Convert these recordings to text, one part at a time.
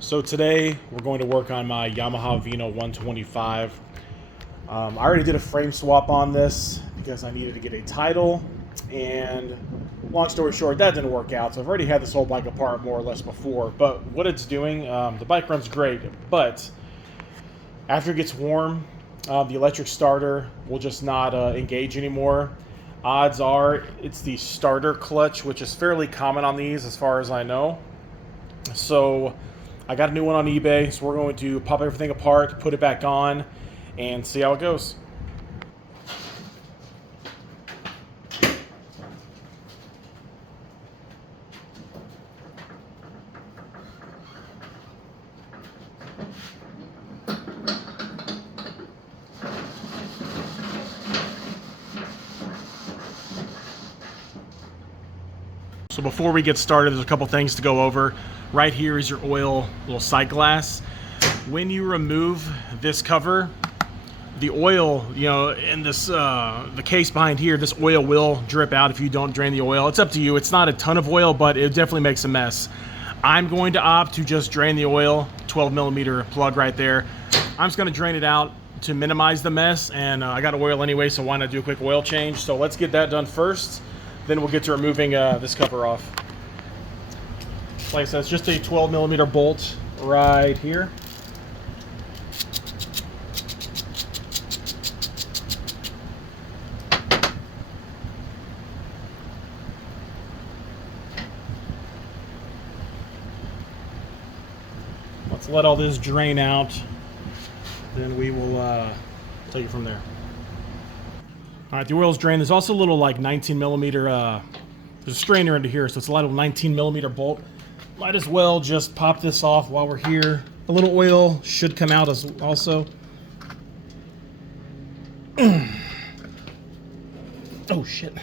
So today we're going to work on my Yamaha Vino 125. I already did a frame swap on this because I needed to get a title, and long story short, that didn't work out. So I've already had this whole bike apart more or less before. But what it's doing, the bike runs great, but after it gets warm, the electric starter will just not engage anymore. Odds are it's the starter clutch, which is fairly common on these as far as I know. So I got a new one on eBay, so we're going to pop everything apart, put it back on, and see how it goes. So before we get started, there's a couple things to go over. Right here is your oil little sight glass. When you remove this cover, the oil, in this the case behind here, this oil will drip out if you don't drain the oil. It's up to you. It's not a ton of oil, but it definitely makes a mess. I'm going to opt to just drain the oil, 12 millimeter plug right there. I'm just going to drain it out to minimize the mess, and I got oil anyway, so why not do a quick oil change? So let's get that done first. Then we'll get to removing this cover off. Like I said, it's just a 12 millimeter bolt right here. Let's let all this drain out. Then we will take it from there. All right, the oil's drained. There's also a little 19 millimeter, there's a strainer under here, so it's a little 19 millimeter bolt. Might as well just pop this off while we're here. A little oil should come out as also. Oh shit.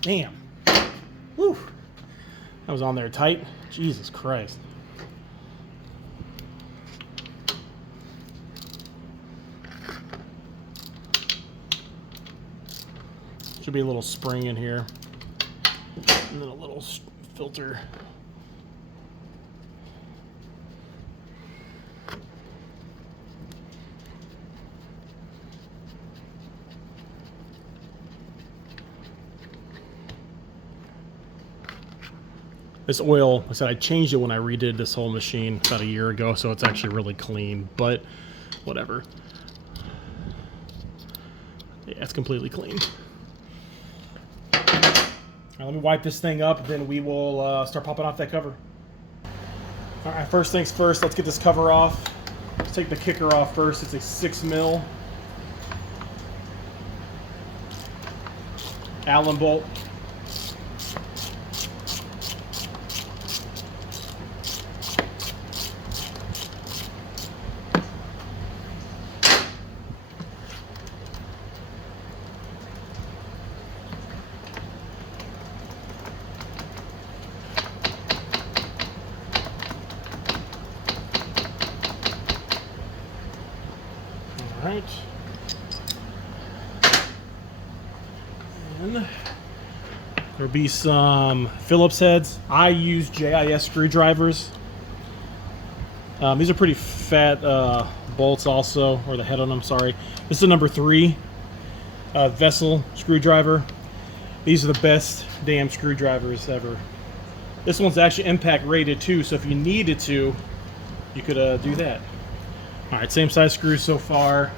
Damn. Woo. That was on there tight. Jesus Christ. Should be a little spring in here, and then a little filter. This oil, I said I changed it when I redid this whole machine about a year ago, so it's actually really clean, but whatever. Yeah, it's completely clean. Now, let me wipe this thing up, then we will start popping off that cover. All right, first things first, let's get this cover off. Let's take the kicker off first. It's a 6 mil Allen bolt. Right. And there'll be some Phillips heads. I use JIS screwdrivers. These are pretty fat bolts also, or the head on them, sorry. This is a number 3 vessel screwdriver. These are the best damn screwdrivers ever. This one's actually impact rated too, so if you needed to, you could do that. All right, same size screws so far.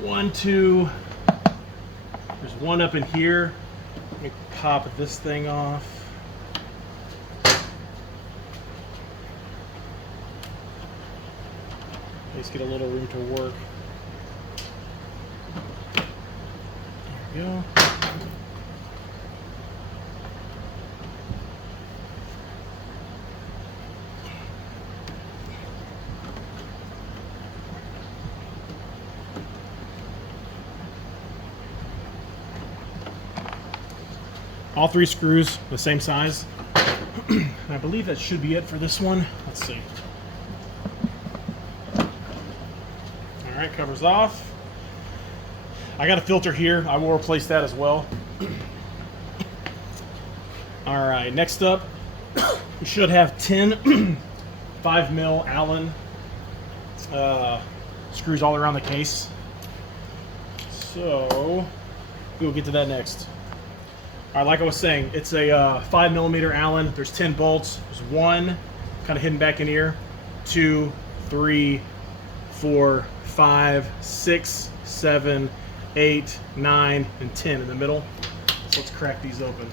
1, 2. There's one up in here. Let me pop this thing off. Let's get a little room to work. There we go. All 3 screws the same size. And I believe that should be it for this one. Let's see. All right, cover's off. I got a filter here. I will replace that as well. All right, next up, We should have 10 5 mil Allen screws all around the case. So we'll get to that next. All right, like I was saying, it's a 5 millimeter Allen. There's 10 bolts. There's one kind of hidden back in here, 2, 3, 4, 5, 6, 7, 8, 9, and 10 in the middle. So let's crack these open.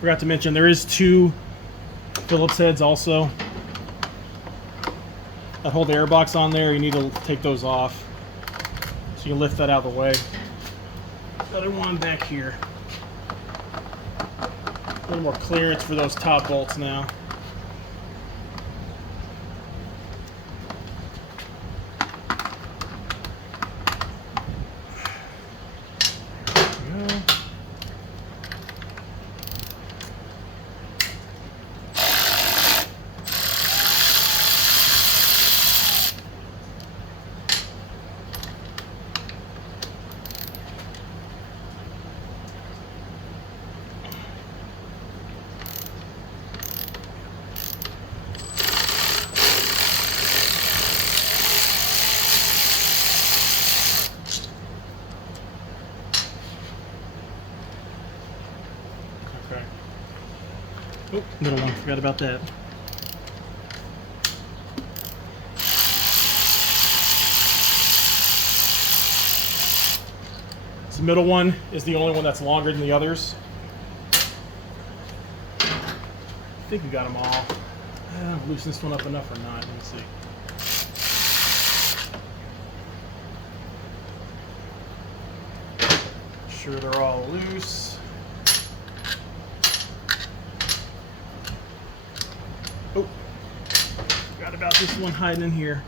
Forgot to mention there is 2 Phillips heads also that hold the air box on there. You need to take those off so you can lift that out of the way. Other one back here. A little more clearance for those top bolts now. Oh, middle one, forgot about that. This middle one is the only one that's longer than the others. I think we got them all. Loosen this one up enough or not, let me see. Sure they're all loose. Oh, forgot about this one hiding in here.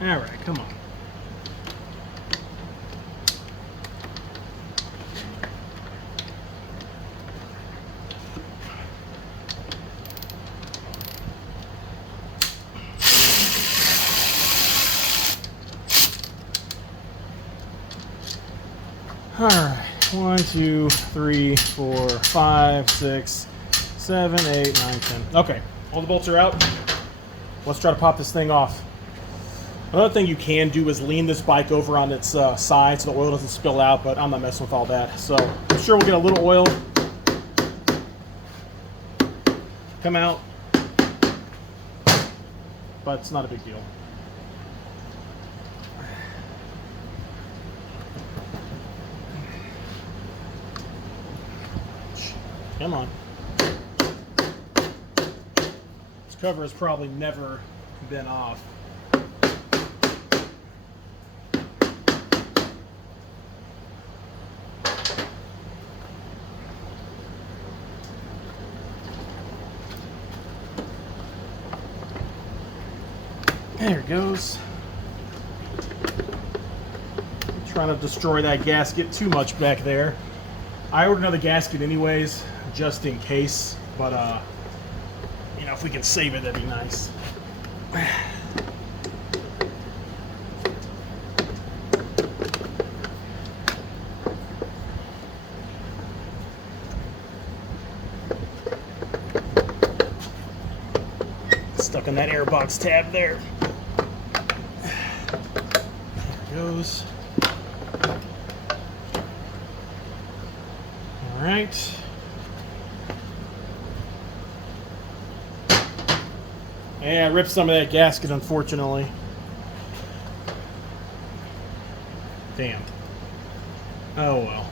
All right, come on. All right, 1, 2, 3, 4, 5, 6, 7, 8, 9, 10. Okay, all the bolts are out. Let's try to pop this thing off. Another thing you can do is lean this bike over on its side so the oil doesn't spill out, but I'm not messing with all that. So I'm sure we'll get a little oil come out, but it's not a big deal. Come on. This cover has probably never been off. There it goes. I'm trying to destroy that gasket too much back there. I ordered another gasket anyways, just in case, but you know, if we can save it, that'd be nice. Stuck in that airbox tab there. There it goes. All right. Yeah, I ripped some of that gasket, unfortunately. Damn. Oh well.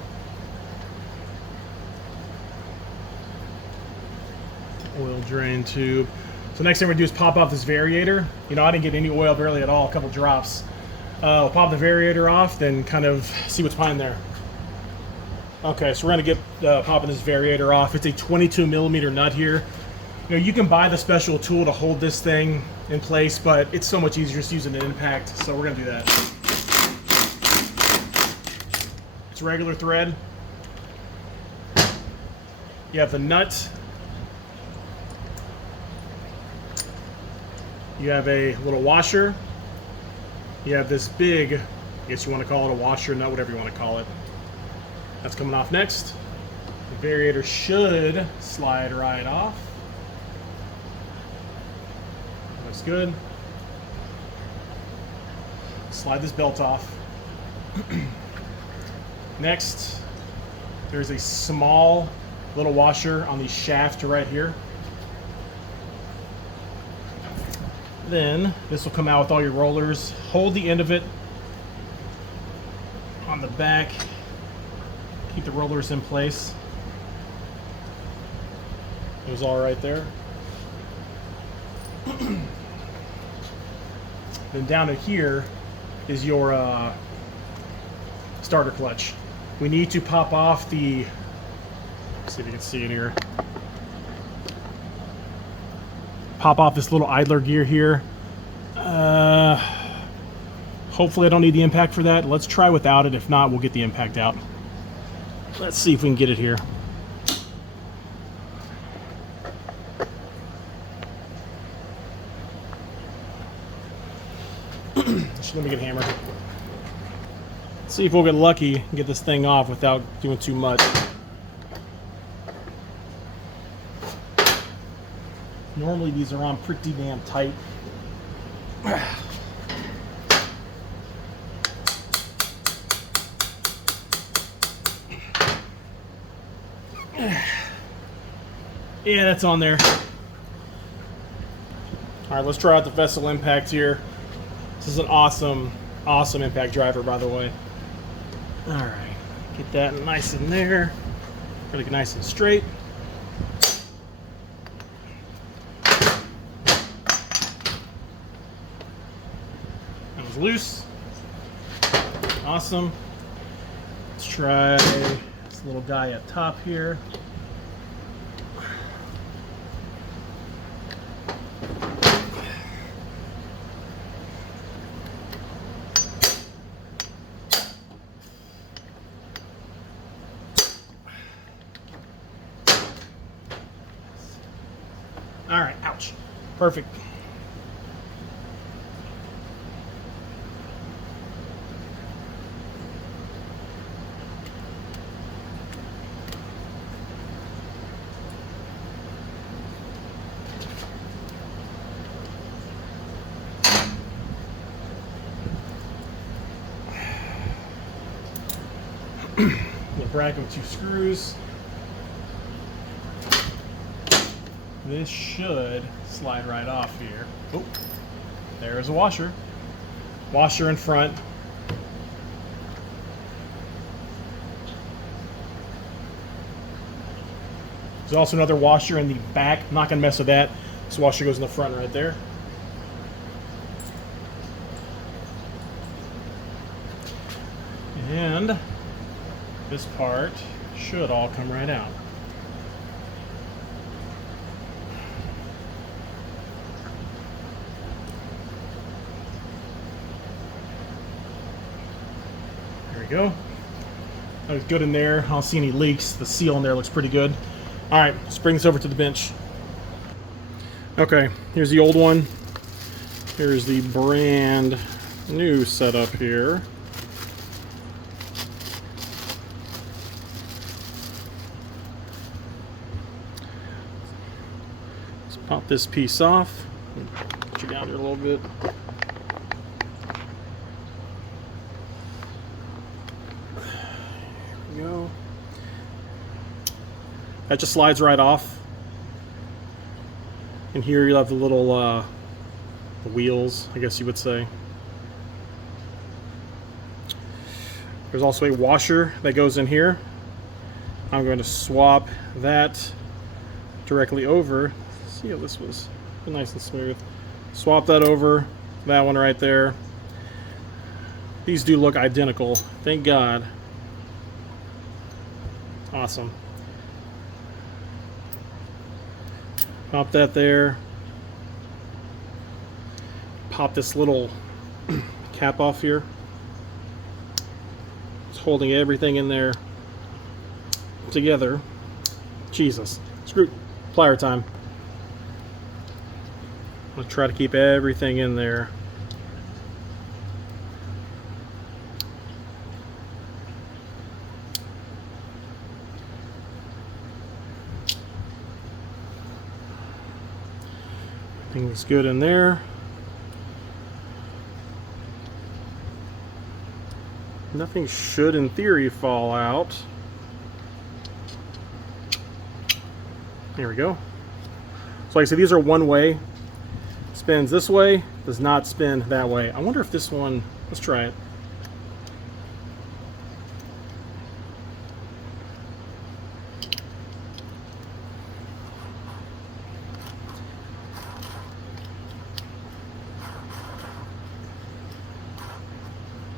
Oil drain tube. So next thing we're gonna do is pop off this variator. You know, I didn't get any oil barely at all, a couple drops. We'll pop the variator off, then kind of see what's behind there. Okay, so we're gonna get popping this variator off. It's a 22 millimeter nut here. You know, you can buy the special tool to hold this thing in place, but it's so much easier just using an impact, so we're gonna do that. It's regular thread. You have the nut. You have a little washer. You have this big, I guess you want to call it a washer, nut, whatever you want to call it. That's coming off next. The variator should slide right off. Looks good. Slide this belt off. Next, there's a small little washer on the shaft right here. Then this will come out with all your rollers. Hold the end of it on the back. Keep the rollers in place. It was all right there. Then down to here is your starter clutch. We need to pop off the, let's see if you can see it here. Pop off this little idler gear here. Hopefully I don't need the impact for that. Let's try without it. If not, we'll get the impact out. Let's see if we can get it here. Let me get a hammer. Let's see if we'll get lucky and get this thing off without doing too much. Normally these are on pretty damn tight. Yeah, that's on there. All right, let's try out the Vessel impact here. This is an awesome impact driver, by the way. All right, get that nice in there. Really nice and straight. That was loose. Awesome. Let's try this little guy up top here. All right, ouch. Perfect. The bracket with 2 screws. This should slide right off here. Oh, there's a washer. Washer in front. There's also another washer in the back. I'm not going to mess with that. This washer goes in the front right there. And this part should all come right out. Go. That was good in there. I don't see any leaks. The seal in there looks pretty good. All right, let's bring this over to the bench. Okay, here's the old one. Here's the brand new setup here. Let's pop this piece off. Put you down here a little bit. Go. That just slides right off. And here you'll have the little the wheels, I guess you would say. There's also a washer that goes in here. I'm going to swap that directly over. See how this was nice and smooth. Swap that over, that one right there. These do look identical, thank God. Awesome. Pop that there. Pop this little cap off here. It's holding everything in there together. Jesus. Screw plier time. I'm going to try to keep everything in there. Everything's good in there. Nothing should, in theory, fall out. There we go. So like I said, these are one way. Spins this way, does not spin that way. I wonder if this one, let's try it.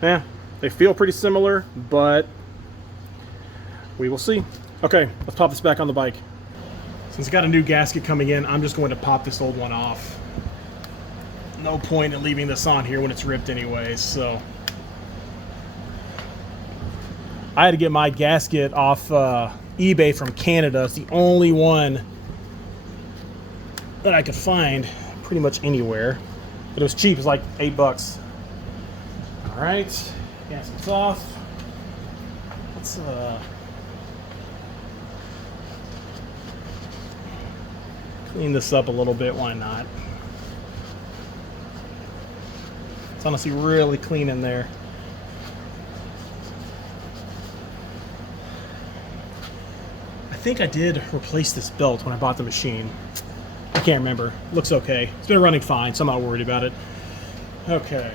Yeah, they feel pretty similar, but we will see. Okay, let's pop this back on the bike. Since I got a new gasket coming in, I'm just going to pop this old one off. No point in leaving this on here when it's ripped anyways, so. I had to get my gasket off eBay from Canada. It's the only one that I could find pretty much anywhere. But it was cheap, it was like $8. All right, gasket's off. Let's clean this up a little bit, why not? It's honestly really clean in there. I think I did replace this belt when I bought the machine. I can't remember. Looks okay. It's been running fine, so I'm not worried about it. Okay.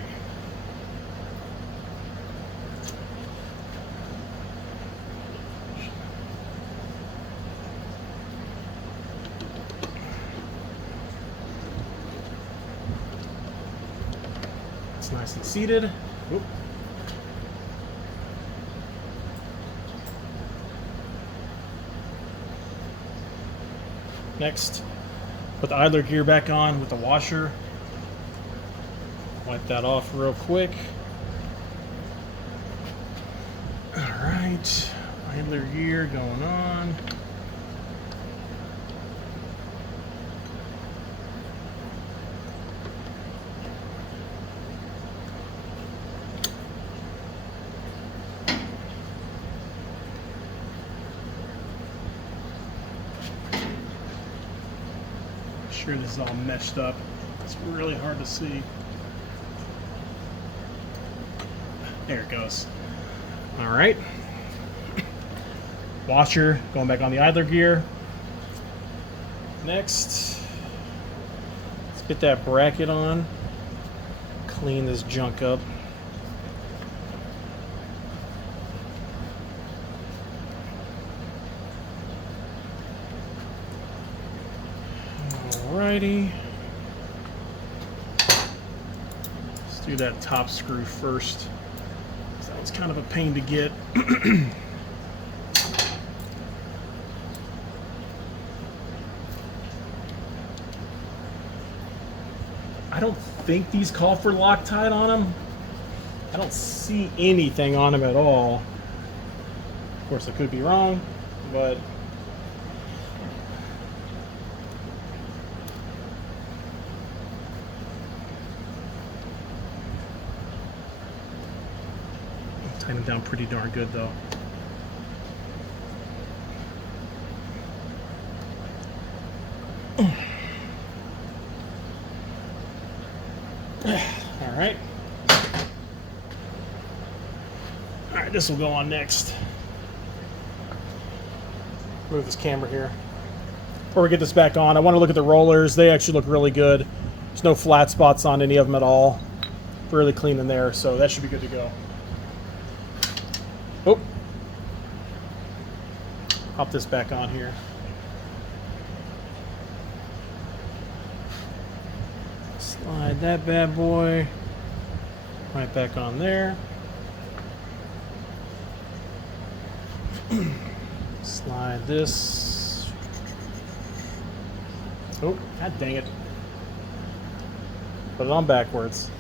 Nice and seated. Oop. Next, put the idler gear back on with the washer. Wipe that off real quick. All right, idler gear going on. Sure, this is all meshed up. It's really hard to see. There it goes. All right. Washer going back on the idler gear. Next, let's get that bracket on. Clean this junk up. Alrighty. Let's do that top screw first. That was kind of a pain to get. I don't think these call for Loctite on them. I don't see anything on them at all. Of course, I could be wrong, but tighten them down pretty darn good though. All right. All right, this will go on next. Move this camera here. Before we get this back on, I want to look at the rollers. They actually look really good. There's no flat spots on any of them at all. Really clean in there, so that should be good to go. Oh. Pop this back on here. Slide that bad boy right back on there. Slide this Oh, god dang it. Put it on backwards.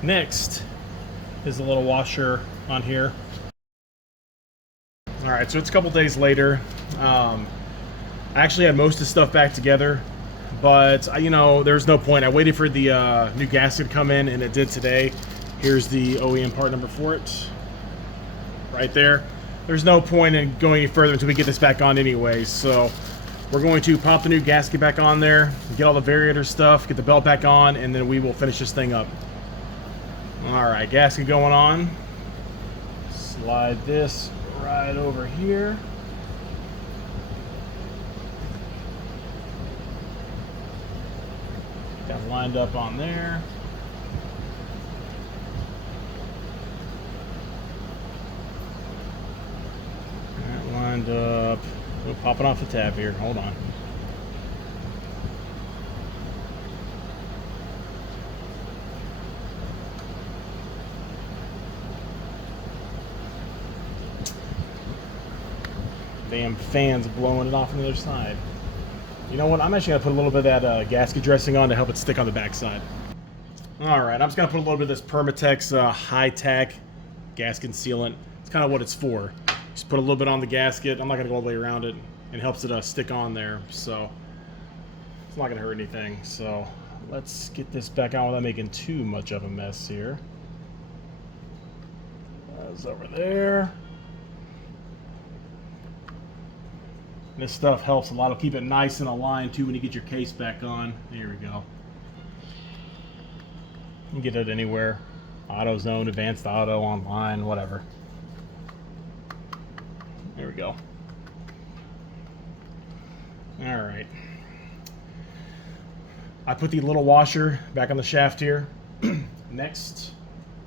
Next is a little washer on here. All right, so it's a couple days later. I actually had most of the stuff back together, but you know, there's no point. I waited for the new gasket to come in, and it did today. Here's the OEM part number for it, right there. There's no point in going any further until we get this back on anyway. So we're going to pop the new gasket back on there, get all the variator stuff, get the belt back on, and then we will finish this thing up. All right, gasket going on. Slide this right over here. Got lined up on there. That lined up. We'll pop it off the tab here. Hold on. Damn fan's blowing it off on the other side. You know what? I'm actually going to put a little bit of that gasket dressing on to help it stick on the backside. Alright, I'm just going to put a little bit of this Permatex high-tack gasket sealant. It's kind of what it's for. Just put a little bit on the gasket. I'm not going to go all the way around it. It helps it stick on there, so it's not going to hurt anything. So let's get this back on without making too much of a mess here. That's over there. This stuff helps a lot. It'll keep it nice and aligned too when you get your case back on. There we go. You can get it anywhere. AutoZone, Advanced Auto, online, whatever. There we go. All right. I put the little washer back on the shaft here. Next,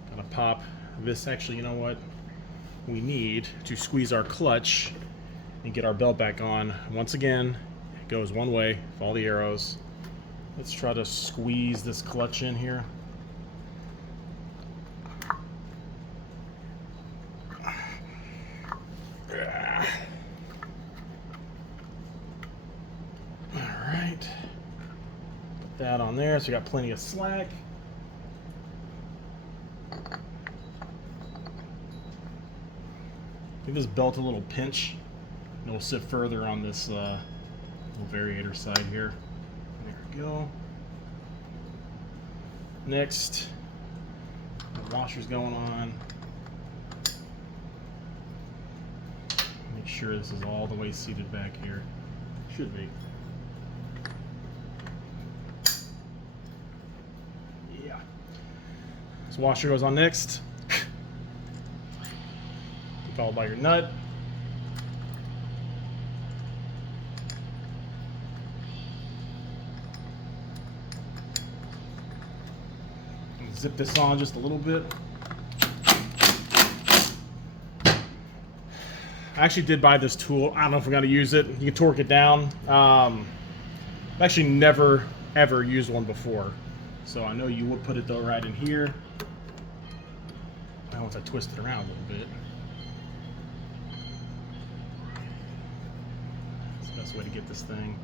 gonna pop this. Actually, you know what? We need to squeeze our clutch and get our belt back on. Once again, it goes one way, follow the arrows. Let's try to squeeze this clutch in here. Alright. Put that on there so we got plenty of slack. Give this belt a little pinch. And it'll sit further on this little variator side here. There we go. Next, the washer's going on. Make sure this is all the way seated back here. Should be. Yeah. This washer goes on next. Followed by your nut. Zip this on just a little bit. I actually did buy this tool. I don't know if we're going to use it. You can torque it down. I've actually never ever used one before, so I know you would put it though right in here. Now once I twist it around a little bit, that's the best way to get this thing.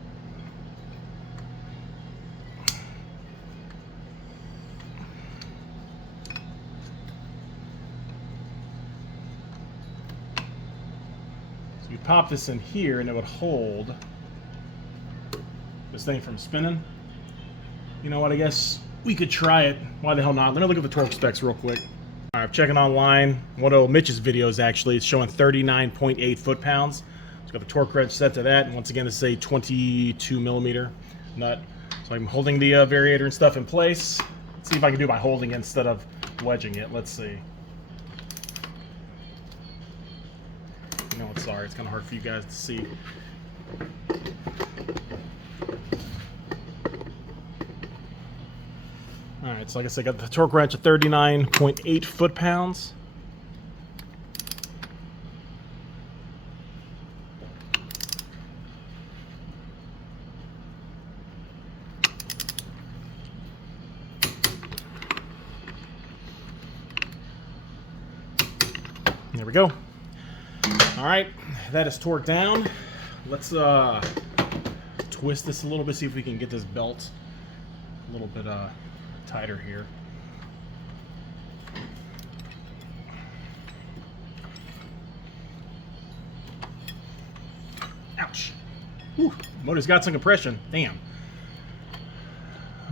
You pop this in here and it would hold this thing from spinning. You know what, I guess we could try it. Why the hell not? Let me look at the torque specs real quick. All right, I'm checking online. One of Mitch's videos actually, it's showing 39.8 foot-pounds. It's got the torque wrench set to that, and once again, this is a 22 millimeter nut. So I'm holding the variator and stuff in place. Let's see if I can do it by holding it instead of wedging it. Let's see. No, it's sorry. It's kind of hard for you guys to see. All right, so like I said, I got the torque wrench at 39.8 foot-pounds. There we go. All right, that is torqued down. Let's twist this a little bit, see if we can get this belt a little bit tighter here. Ouch. Whew. Motor's got some compression. Damn.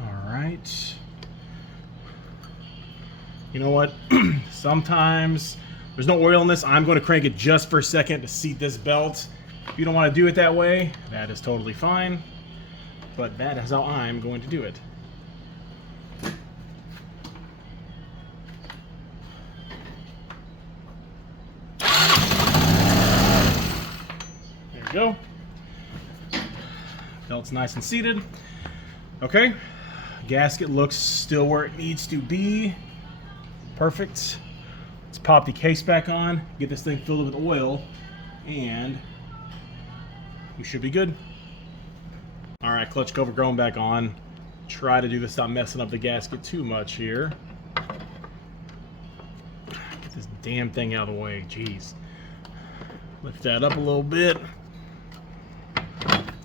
All right. You know what? Sometimes there's no oil in this. I'm going to crank it just for a second to seat this belt. If you don't want to do it that way, that is totally fine. But that is how I'm going to do it. There we go. Belt's nice and seated. Okay. Gasket looks still where it needs to be. Perfect. Let's pop the case back on, get this thing filled with oil, and we should be good. All right, clutch cover going back on. Try to do this without messing up the gasket too much here. Get this damn thing out of the way, jeez. Lift that up a little bit.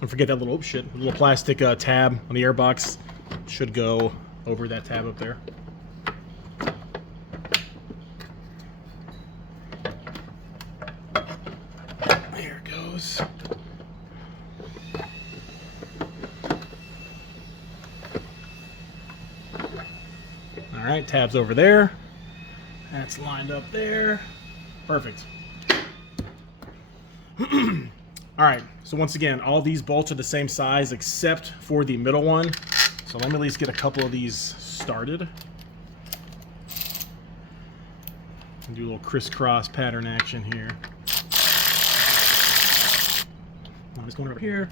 Don't forget that little, oh shit, little plastic tab on the airbox. Should go over that tab up there. There it goes. All right, tab's over there. That's lined up there. Perfect. All right, so once again, all these bolts are the same size except for the middle one. So let me at least get a couple of these started. And do a little crisscross pattern action here. I'm just going over here.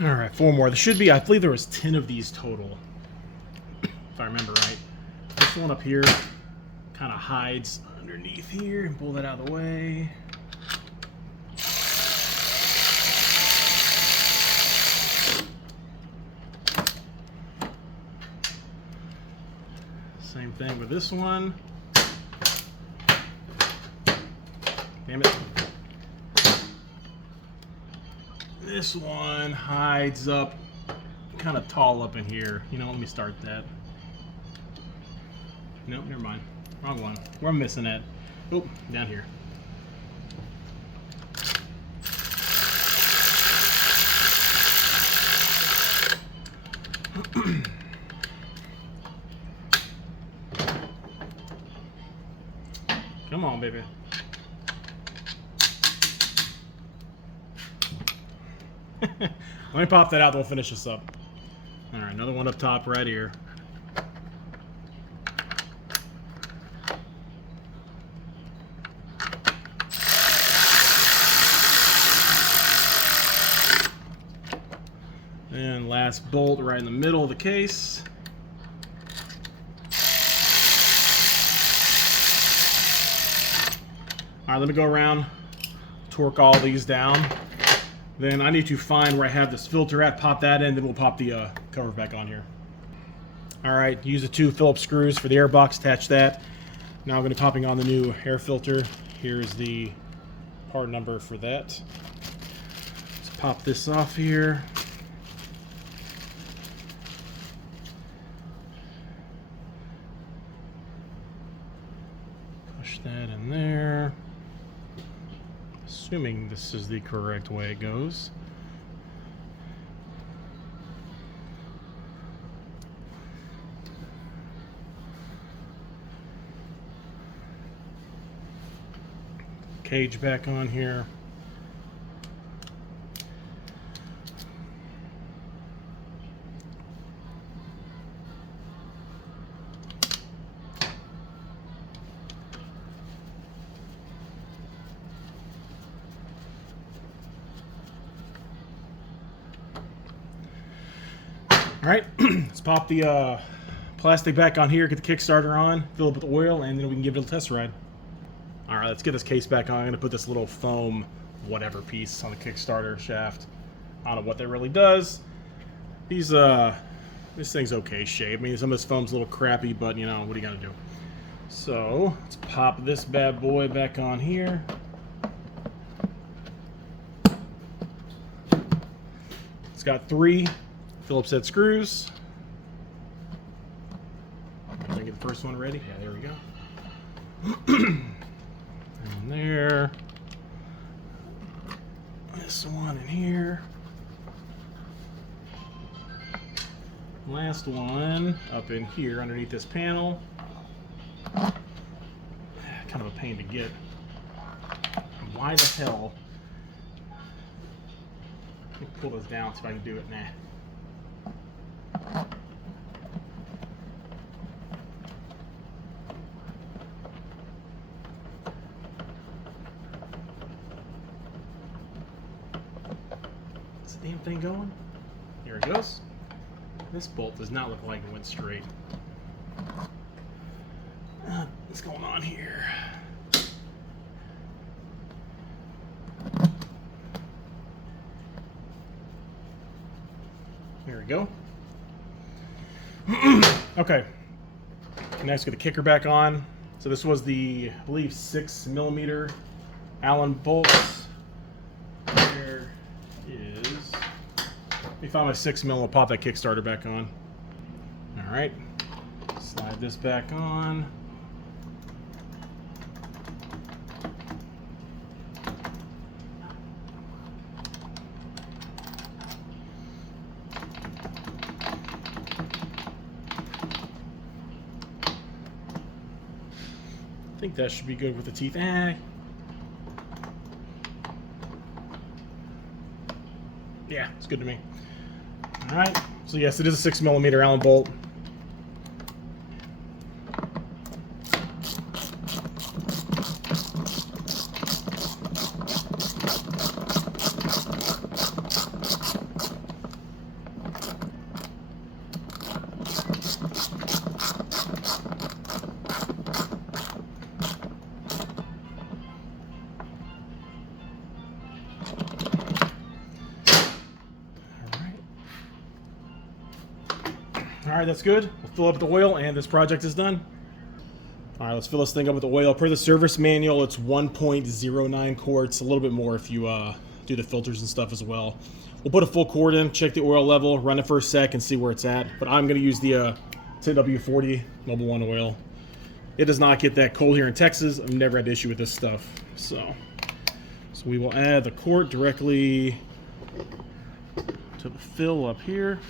All right, 4 more. There should be, I believe there was 10 of these total, if I remember right. This one up here kind of hides underneath here, and pull that out of the way. Same thing with this one. Damn it. This one hides up kind of tall up in here. You know, let me start that. Nope, never mind. Wrong one. Where I'm missing it. Oh, down here. Come on, baby. Let me pop that out, then we'll finish this up. All right, another one up top right here. And last bolt right in the middle of the case. All right, let me go around, torque all these down. Then I need to find where I have this filter at, pop that in, then we'll pop the cover back on here. All right, use the 2 Phillips screws for the airbox, attach that. Now I'm going to be popping on the new air filter. Here's the part number for that. Let's pop this off here. Push that in there. Assuming this is the correct way it goes. Cage back on here. All right, let's pop the plastic back on here, get the Kickstarter on, fill it with oil, and then we can give it a test ride. All right, let's get this case back on. I'm gonna put this little foam whatever piece on the Kickstarter shaft. I don't know what that really does. These this thing's okay shape. I mean, some of this foam's a little crappy, but you know, what are you gonna do? So let's pop this bad boy back on here. It's got 3 Phillips head screws. Can I get the first one ready? Yeah, there we go. And there. This one in here. Last one up in here underneath this panel. Kind of a pain to get. Why the hell? Let me pull this down, see if I can do it. Nah. Is the damn thing going? Here it goes. This bolt does not look like it went straight. What's going on here? There we go. Okay. Next, get the kicker back on. So this was the, I believe, 6mm Allen bolts. There is. Let me find my 6mm. I'll pop that Kickstarter back on. All right. Slide this back on. I think that should be good with the teeth. Yeah, it's good to me. All right, so yes, it is a 6mm Allen bolt. All right, that's good. We'll fill up the oil and this project is done. All right, let's fill this thing up with the oil. Per the service manual, it's 1.09 quarts, a little bit more if you do the filters and stuff as well. We'll put a full quart in, check the oil level, run it for a sec and see where it's at. But I'm gonna use the 10W40 Mobil 1 oil. It does not get that cold here in Texas. I've never had an issue with this stuff. So we will add the quart directly to the fill up here.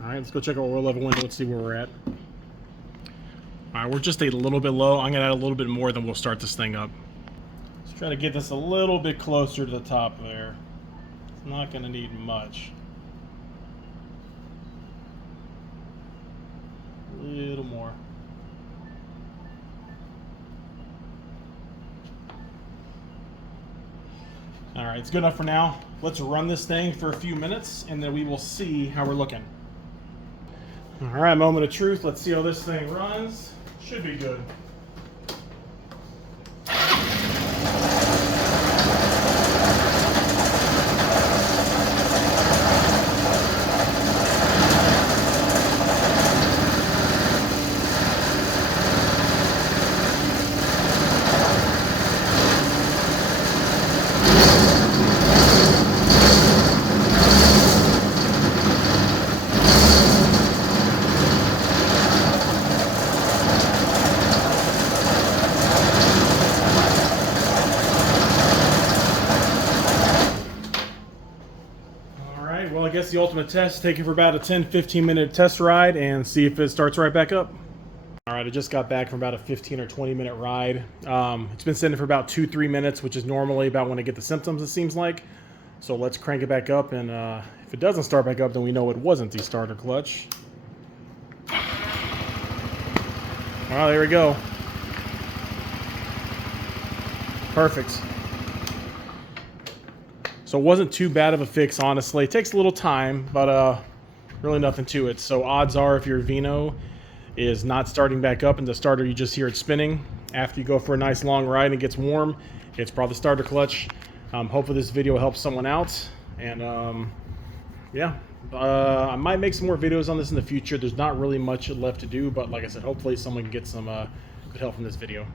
All right, let's go check our oil level window. Let's see where we're at. All right, we're just a little bit low. I'm gonna add a little bit more, then we'll start this thing up. Let's try to get this a little bit closer to the top there. It's not gonna need much. A little more. All right, it's good enough for now. Let's run this thing for a few minutes and then we will see how we're looking. All right, moment of truth. Let's see how this thing runs. Should be good. Well, I guess the ultimate test, take it for about a 10-15 minute test ride and see if it starts right back up. All right, I just got back from about a 15 or 20 minute ride. It's been sitting for about 2-3 minutes, which is normally about when I get the symptoms, it seems like. So let's crank it back up, and if it doesn't start back up, then we know it wasn't the starter clutch. Well, there we go. Perfect. So it wasn't too bad of a fix, honestly. It takes a little time, but really nothing to it. So odds are, if your Vino is not starting back up and the starter, you just hear it spinning after you go for a nice long ride and it gets warm, it's probably the starter clutch. Hopefully this video helps someone out, and yeah, I might make some more videos on this in the future. There's not really much left to do, but like I said, hopefully someone can get some good help from this video.